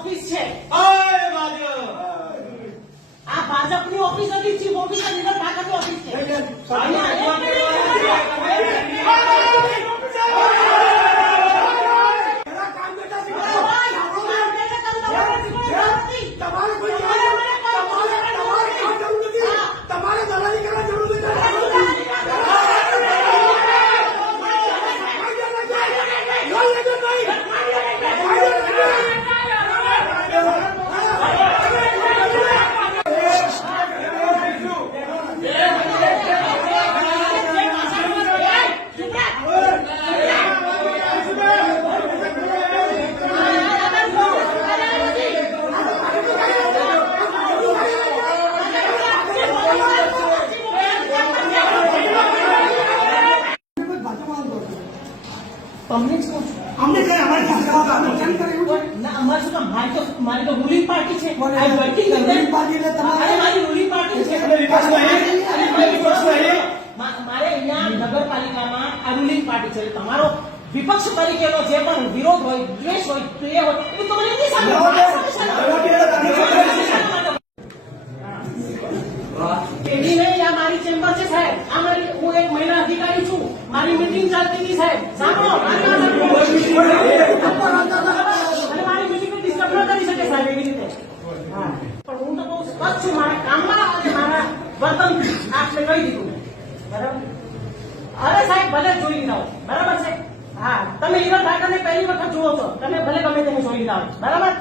Office છે. આ ભાજપની ઓફિસ હતી ચીફ ઓફિસર નિગમ ઠાકરની ઓફિસ છે અહીંયા એક મિનિટ, તમારે કોઈ તમારે તમારે તમારે આ જરૂર નથી તમારે દલાલી કરવા જરૂર નથી અમને કઈ અમારી પાસે આપણે કેમ કરે એવું છે? ના, અમારે શું કામ? મારી તો મારી તો રૂલિંગ પાર્ટી છે એટલે તમારે- મારી રૂલિંગ પાર્ટી છે એટલે વિપક્ષમાં એ? અરે, એટલે વિપક્ષમાં એ? મારે અહીંયા નગરપાલિકામાં આ રૂલિંગ પાર્ટી છે તમારો વિપક્ષ તરીકેનો જે પણ વિરોધ હોય દ્વેષ હોય તો હોય એ તો મને એમની સામે. એની નહીં આ મારી ચેમ્બર છે સાહેબ આ મારી હું એક છું મારી મીટિંગ ચાલતી હતી સાહેબ. સાંભળો અને મારી મીટિંગ ડિસ્ટર્બ ન કરી શકે સાહેબ એવી રીતે. પણ હું તો બહુ સ્પષ્ટ છું મારા કામમાં અને મારા વર્તન આપને કહી દીધું બરાબર? અરે સાહેબ ભલે જોઈ લીધા બરાબર છે? હા. તમે ઈવન ઠાકરને પહેલી વખત જુઓ છો તમે ભલે ગમે તેને જોઈ લીધા બરાબર?